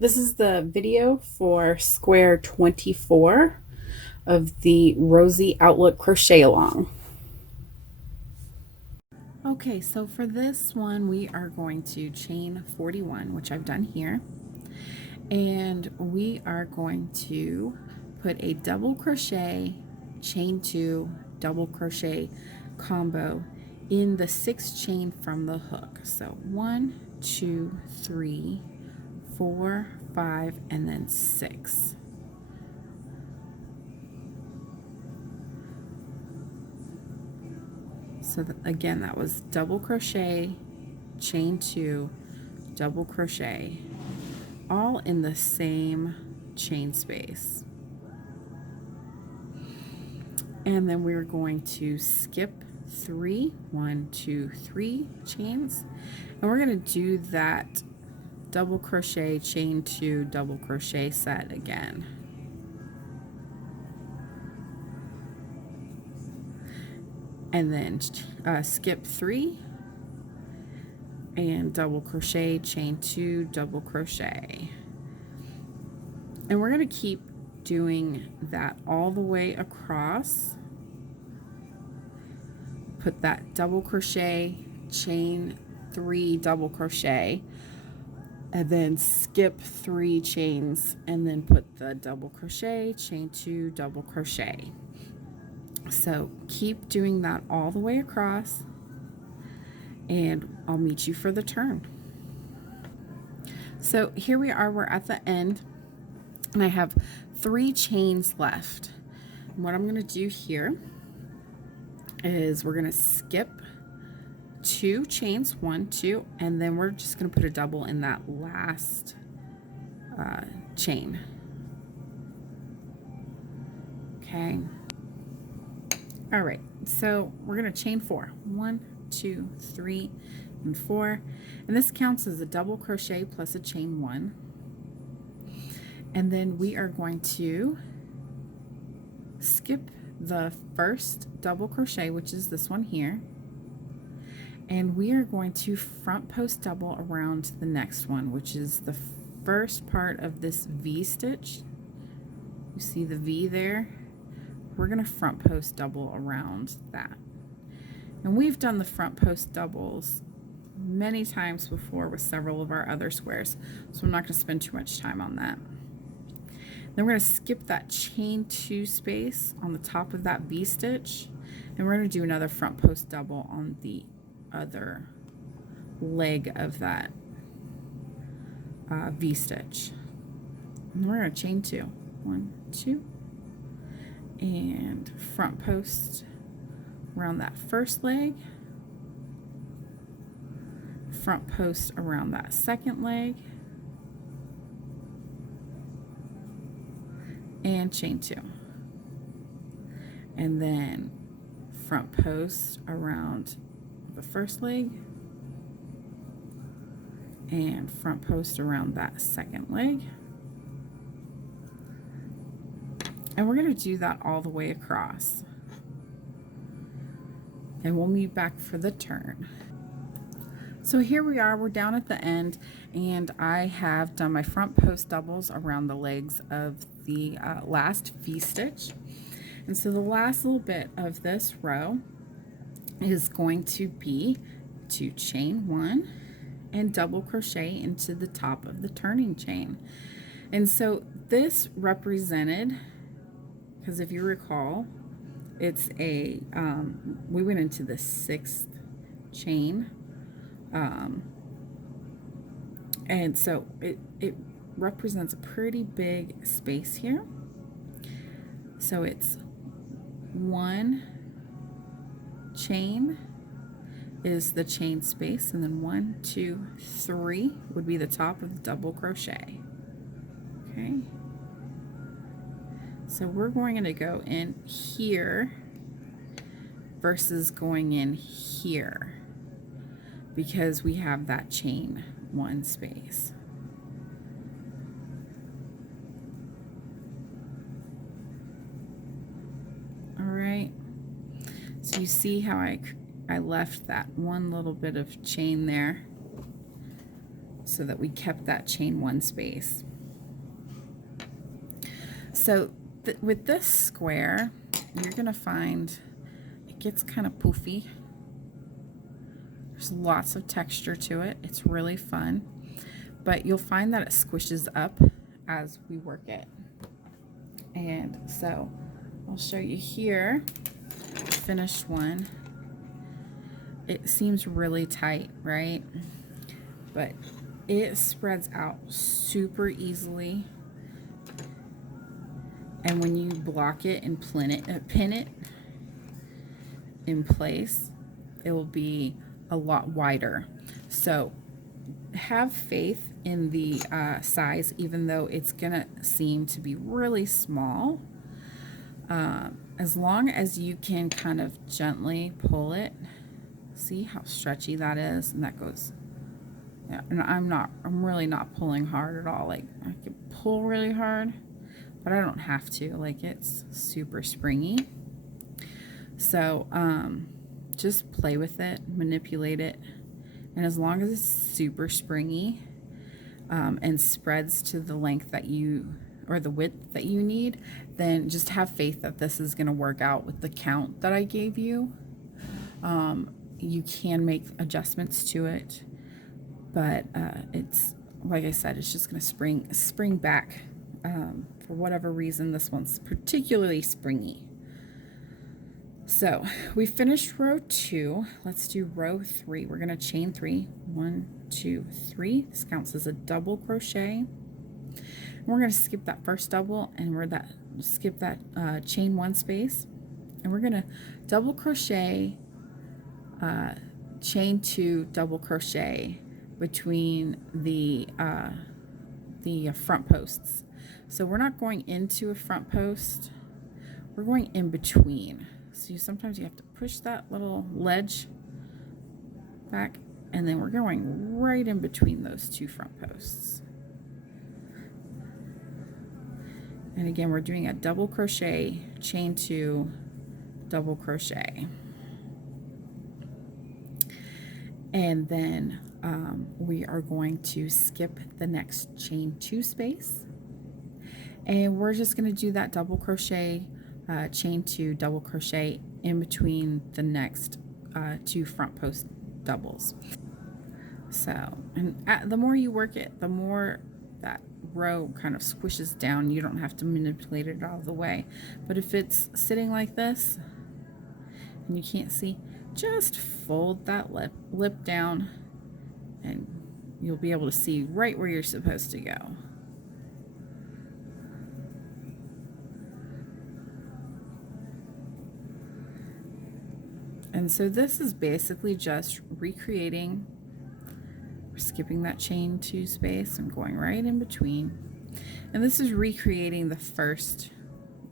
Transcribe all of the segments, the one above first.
This is the video for square 24 of the Rosy Outlook crochet along. Okay, so for this one we are going to chain 41, which I've done here, and we are going to put a double crochet, chain 2, double crochet combo in the 6th chain from the hook. So 1, 2, 3, 4, 5, and then 6. So again, that was double crochet, chain 2, double crochet, all in the same chain space. And then we're going to skip 3, 1, 2, 3 chains, and we're going to do that double crochet, chain 2, double crochet set again. And then skip 3 and double crochet, chain 2, double crochet. And we're going to keep doing that all the way across. Put that double crochet, chain 3, double crochet, and then skip 3 chains, and then put the double crochet, chain 2, double crochet. So keep doing that all the way across, and I'll meet you for the turn. So here we are, we're at the end, and I have 3 chains left. And what I'm going to do here is we're going to skip 2 chains, 1, 2, and then we're just going to put a double in that last chain. Okay. All right, so we're going to chain 4. 1, 2, 3, and 4. And this counts as a double crochet plus a chain 1. And then we are going to skip the first double crochet, which is this one here. And we are going to front post double around the next one, which is the first part of this V stitch. You see the V there? We're going to front post double around that. And we've done the front post doubles many times before with several of our other squares, so I'm not going to spend too much time on that. Then we're going to skip that chain 2 space on the top of that V stitch, and we're going to do another front post double on the other leg of that V stitch. And we're going to chain 2. 1, 2, and front post around that first leg, front post around that second leg, and chain 2, and then front post around the first leg and front post around that second leg. And we're going to do that all the way across, and we'll meet back for the turn. So here we are, we're down at the end, and I have done my front post doubles around the legs of the last V stitch. And so the last little bit of this row is going to be to chain 1 and double crochet into the top of the turning chain. And so this represented, because if you recall, it's a we went into the 6th chain, and so it represents a pretty big space here. So it's 1 chain is the chain space, and then 1, 2, 3 would be the top of the double crochet. Okay, so we're going to go in here versus going in here because we have that chain 1 space. All right, so you see how I left that one little bit of chain there. so that we kept that chain 1 space. So with this square, you're going to find it gets kind of poofy. There's lots of texture to it. It's really fun, but you'll find that it squishes up as we work it. And so I'll show you here, finished one. It seems really tight, right? But it spreads out super easily. And when you block it and pin it in place, it will be a lot wider. So have faith in the size, even though it's gonna seem to be really small. As long as you can kind of gently pull it, see how stretchy that is, and that goes. Yeah, and I'm really not pulling hard at all. Like, I can pull really hard, but I don't have to. Like, it's super springy. So just play with it, manipulate it, and as long as it's super springy and spreads to the length that you, or the width that you need, then just have faith that this is going to work out with the count that I gave you. You can make adjustments to it, but it's, like I said, it's just going to spring back. For whatever reason, this one's particularly springy. So we finished row 2. Let's do row 3. We're going to chain 3. 1, 2, 3. This counts as a double crochet. And we're going to skip that first double, and skip that chain 1 space, and we're going to double crochet, chain 2, double crochet between the front posts. So we're not going into a front post, we're going in between. So sometimes you have to push that little ledge back, and then we're going right in between those 2 front posts. And again, we're doing a double crochet, chain 2, double crochet. And then we are going to skip the next chain 2 space, and we're just going to do that double crochet, chain 2, double crochet in between the next 2 front post doubles. So, and the more you work it, the more that row kind of squishes down. You don't have to manipulate it out of the way. But if it's sitting like this and you can't see, just fold that lip down, and you'll be able to see right where you're supposed to go. And so this is basically just recreating. We're skipping that chain 2 space and going right in between. And this is recreating the first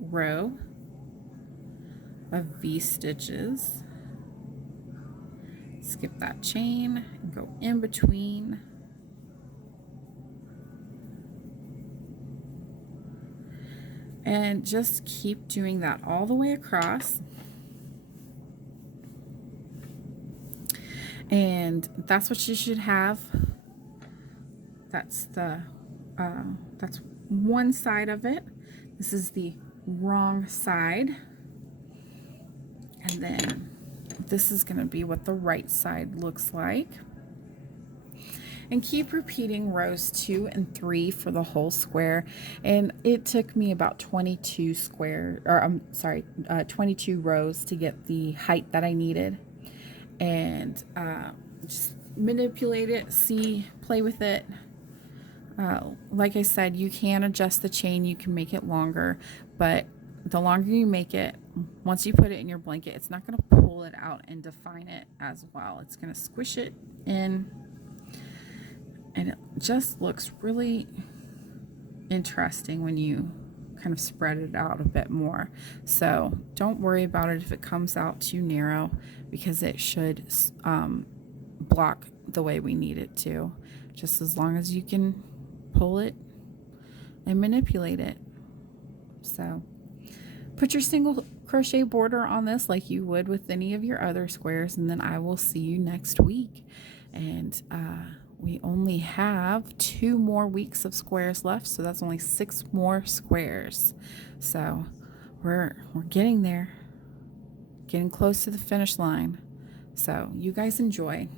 row of V stitches. Skip that chain and go in between. And just keep doing that all the way across. And that's what you should have. That's the that's one side of it. This is the wrong side, and then this is going to be what the right side looks like. And keep repeating rows 2 and 3 for the whole square. And it took me about 22 22 rows to get the height that I needed. And just manipulate it, play with it. Like I said, you can adjust the chain, you can make it longer, but the longer you make it, once you put it in your blanket, it's not going to pull it out and define it as well. It's going to squish it in, and it just looks really interesting when you kind of spread it out a bit more. So don't worry about it if it comes out too narrow, because it should block the way we need it to, just as long as you can pull it and manipulate it. So put your single crochet border on this like you would with any of your other squares, and then I will see you next week, and we only have 2 more weeks of squares left, so that's only 6 more squares. So we're getting there, getting close to the finish line. So you guys enjoy.